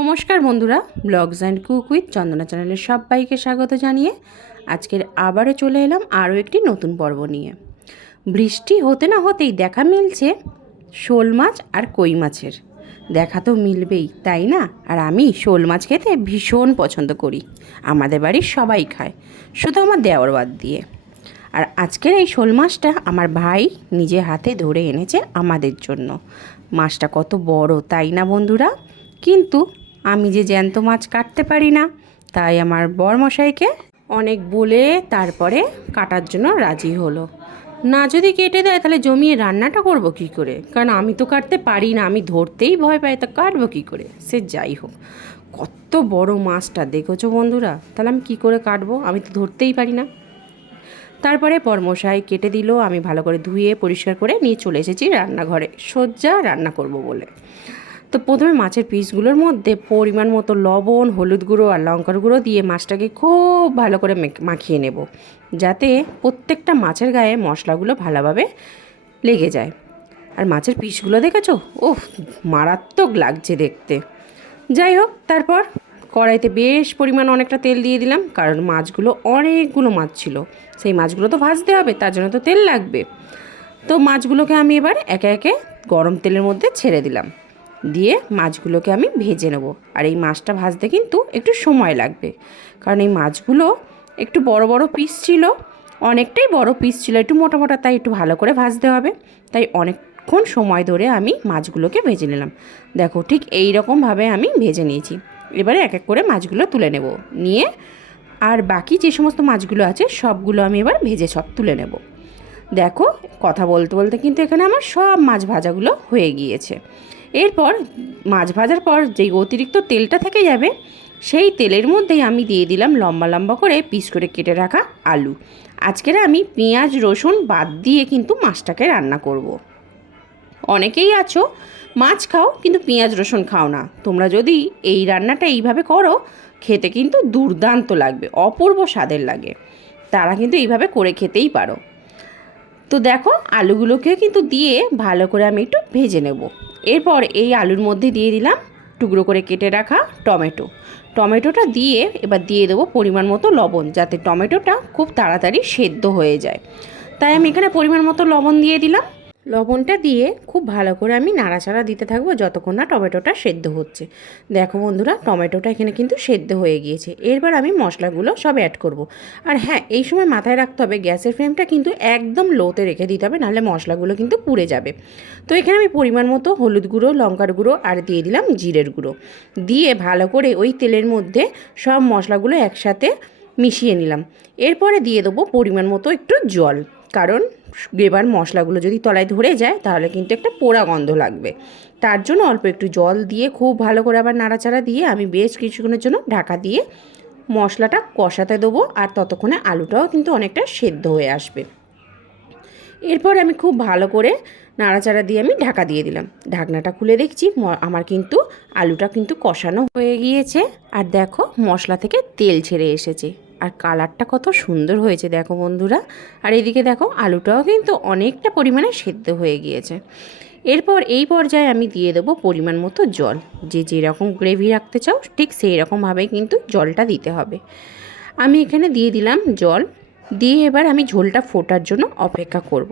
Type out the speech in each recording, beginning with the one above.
নমস্কার বন্ধুরা, blogs and cook with চন্দনা চ্যানেলের সবাইকে স্বাগত জানিয়ে আজকের আবারও চলে এলাম আরও একটি নতুন পর্ব নিয়ে। বৃষ্টি হতে না হতেই দেখা মিলছে শোল মাছ আর কই মাছের। দেখা তো মিলবেই, তাই না? আর আমি শোল মাছ খেতে ভীষণ পছন্দ করি, আমাদের বাড়ির সবাই খায়, শুধু আমার দেওর বাদ দিয়ে। আর আজকের এই শোল মাছটা আমার ভাই নিজে হাতে ধরে এনেছে আমাদের জন্য। মাছটা কত বড়, তাই না বন্ধুরা? কিন্তু আমি যে জ্যান্ত মাছ কাটতে পারি না, তাই আমার বরমশাইকে অনেক বলে তারপরে কাটার জন্য রাজি হলো। না যদি কেটে দেয় তাহলে জমিয়ে রান্নাটা করব কী করে, কারণ আমি তো কাটতে পারি না, আমি ধরতেই ভয় পাই, তা কাটবো কী করে? সে যাই হোক, কত বড় মাছটা দেখেছো বন্ধুরা, তাহলে আমি কী করে কাটবো? আমি তো ধরতেই পারি না। তারপরে বরমশাই কেটে দিল, আমি ভালো করে ধুয়ে পরিষ্কার করে নিয়ে চলে এসেছি রান্নাঘরে সজ্জা রান্না করব বলে। তো প্রথমে মাছের পিসগুলোর মধ্যে পরিমাণ মতো লবণ, হলুদ গুঁড়ো আর লঙ্কার গুঁড়ো দিয়ে মাছটাকে খুব ভালো করে মাখিয়ে নেব, যাতে প্রত্যেকটা মাছের গায়ে মশলাগুলো ভালোভাবে লেগে যায়। আর মাছের পিসগুলো দেখেছো, ওহ মারাত্মক লাগছে দেখতে। যাই হোক, তারপর কড়াইতে বেশ পরিমাণ অনেকটা তেল দিয়ে দিলাম, কারণ মাছগুলো অনেকগুলো মাছ ছিল, সেই মাছগুলো তো ভাজতে হবে, তার জন্য তো তেল লাগবে। তো মাছগুলোকে আমি এবার একে একে গরম তেলের মধ্যে ছেড়ে দিলাম, দিয়ে মাছগুলোকে আমি ভেজে নেব। আর এই মাছটা ভাজতে কিন্তু একটু সময় লাগবে, কারণ এই মাছগুলো একটু বড় বড় পিস ছিল, অনেকটাই বড় পিস ছিল, একটু মোটা মোটা, তাই একটু ভালো করে ভাজতে হবে। তাই অনেকক্ষণ সময় ধরে আমি মাছগুলোকে ভেজে নিলাম। দেখো, ঠিক এই রকমভাবে আমি ভেজে নিয়েছি। এবারে এক এক করে মাছগুলো তুলে নেব, নিয়ে আর বাকি যে সমস্ত মাছগুলো আছে সবগুলো আমি এবার ভেজে সব তুলে নেব। দেখো, কথা বলতে বলতে কিন্তু এখানে আমার সব মাছ ভাজাগুলো হয়ে গিয়েছে। এরপর মাছ ভাজার পর যেই অতিরিক্ত তেলটা থেকে যাবে, সেই তেলের মধ্যেই আমি দিয়ে দিলাম লম্বা লম্বা করে পিস করে কেটে রাখা আলু। আজকের আমি পেঁয়াজ রসুন বাদ দিয়ে কিন্তু মাছটাকে রান্না করব। অনেকেই আছো মাছ খাও কিন্তু পেঁয়াজ রসুন খাও না, তোমরা যদি এই রান্নাটা এইভাবে করো, খেতে কিন্তু দুর্দান্ত লাগবে, অপূর্ব স্বাদের লাগে। তারা কিন্তু এইভাবে করে খেতেই পারো। তো দেখো, আলুগুলোকে কিন্তু দিয়ে ভালো করে আমি একটু ভেজে নেব। এরপর এই আলুর মধ্যে দিয়ে দিলাম টুকরো করে কেটে রাখা টমেটোটা দিয়ে এবার দিয়ে দেবো পরিমাণ মতো লবণ, যাতে টমেটোটা খুব তাড়াতাড়ি সেদ্ধ হয়ে যায়। তাই আমি এখানে পরিমাণ মতো লবণ দিয়ে দিলাম। লবণটা দিয়ে খুব ভালো করে আমি নাড়াচাড়া দিতে থাকবো যতক্ষণ না টমেটোটা সেদ্ধ হচ্ছে। দেখো বন্ধুরা, টমেটোটা এখানে কিন্তু সেদ্ধ হয়ে গিয়েছে। এরপর আমি মশলাগুলো সব অ্যাড করব। আর হ্যাঁ, এই সময় মাথায় রাখতে হবে গ্যাসের ফ্লেমটা কিন্তু একদম লোতে রেখে দিতে হবে, নাহলে মশলাগুলো কিন্তু পুড়ে যাবে। তো এখানে আমি পরিমাণ মতো হলুদ গুঁড়ো, লঙ্কার গুঁড়ো আর দিয়ে দিলাম জিরের গুঁড়ো, দিয়ে ভালো করে ওই তেলের মধ্যে সব মশলাগুলো একসাথে মিশিয়ে নিলাম। এরপরে দিয়ে দেবো পরিমাণ মতো একটু জল, কারণ এবার মশলাগুলো যদি তলায় ধরে যায় তাহলে কিন্তু একটা পোড়া গন্ধ লাগবে। তার জন্য অল্প একটু জল দিয়ে খুব ভালো করে আবার নাড়াচাড়া দিয়ে আমি বেশ কিছুক্ষণের জন্য ঢাকা দিয়ে মশলাটা কষাতে দেবো, আর ততক্ষণে আলুটাও কিন্তু অনেকটা সেদ্ধ হয়ে আসবে। এরপর আমি খুব ভালো করে নাড়াচাড়া দিয়ে আমি ঢাকা দিয়ে দিলাম। ঢাকনাটা খুলে দেখছি আমার কিন্তু আলুটা কিন্তু কষানো হয়ে গিয়েছে, আর দেখো মশলা থেকে তেল ছেড়ে এসেছে, আর কালারটা কত সুন্দর হয়েছে দেখো বন্ধুরা। আর এদিকে দেখো আলুটাও কিন্তু অনেকটা পরিমাণে সেদ্ধ হয়ে গিয়েছে। এরপর এই পর্যায়ে আমি দিয়ে দেবো পরিমাণ মতো জল, যে যেরকম গ্রেভি রাখতে চাও ঠিক সেই রকমভাবেই কিন্তু জলটা দিতে হবে। আমি এখানে দিয়ে দিলাম জল, দিয়ে এবার আমি ঝোলটা ফোটার জন্য অপেক্ষা করব।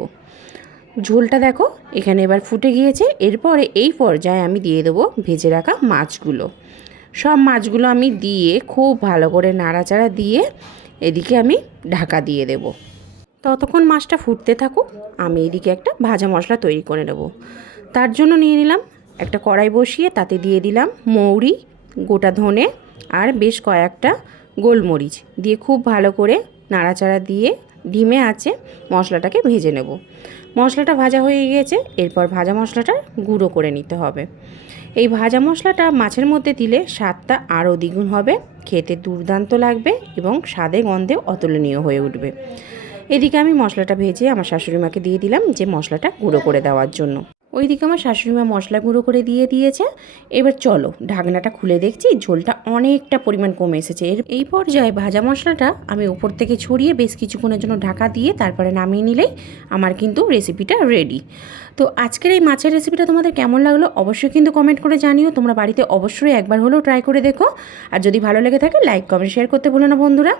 ঝোলটা দেখো এখানে এবার ফুটে গিয়েছে। এরপরে এই পর্যায়ে আমি দিয়ে দেবো ভেজে রাখা মাছগুলো। সব মাছগুলো আমি দিয়ে খুব ভালো করে নাড়াচাড়া দিয়ে এদিকে আমি ঢাকা দিয়ে দেব। ততক্ষণ মাছটা ফুটতে থাকুক, আমি এদিকে একটা ভাজা মশলা তৈরি করে নেব। তার জন্য নিয়ে নিলাম একটা কড়াই বসিয়ে, তাতে দিয়ে দিলাম মৌরি, গোটা ধনে আর বেশ কয়েকটা গোলমরিচ দিয়ে খুব ভালো করে নাড়াচাড়া দিয়ে ধিমে আঁচে মশলাটাকে ভেজে নেব। মশলাটা ভাজা হয়ে গিয়েছে, এরপর ভাজা মশলাটা গুঁড়ো করে নিতে হবে। এই ভাজা মশলাটা মাছের মধ্যে দিলে স্বাদটা আরও দ্বিগুণ হবে, খেতে দুর্দান্ত লাগবে এবং স্বাদে গন্ধে অতুলনীয় হয়ে উঠবে। এদিকে আমি মশলাটা ভেজে আমার শাশুড়ি মাকে দিয়ে দিলাম যে মশলাটা গুঁড়ো করে দেওয়ার জন্য। ওইদিকে আমার শাশুড়িমা মশলা গুঁড়ো করে দিয়ে দিয়েছে। এবার চলো ঢাকনাটা খুলে দেখছি ঝোলটা অনেকটা পরিমাণ কমে এসেছে। এই পর্যায়ে ভাজা মশলাটা আমি উপর থেকে ছড়িয়ে বেশ কিছুক্ষণের জন্য ঢাকা দিয়ে তারপরে নামিয়ে নিলেই আমার কিন্তু রেসিপিটা রেডি। তো আজকের এই মাছের রেসিপিটা তোমাদের কেমন লাগলো অবশ্যই কিন্তু কমেন্ট করে জানিও। তোমরা বাড়িতে অবশ্যই একবার হলেও ট্রাই করে দেখো। আর যদি ভালো লেগে থাকে লাইক কমেন্ট শেয়ার করতে ভুলো না বন্ধুরা।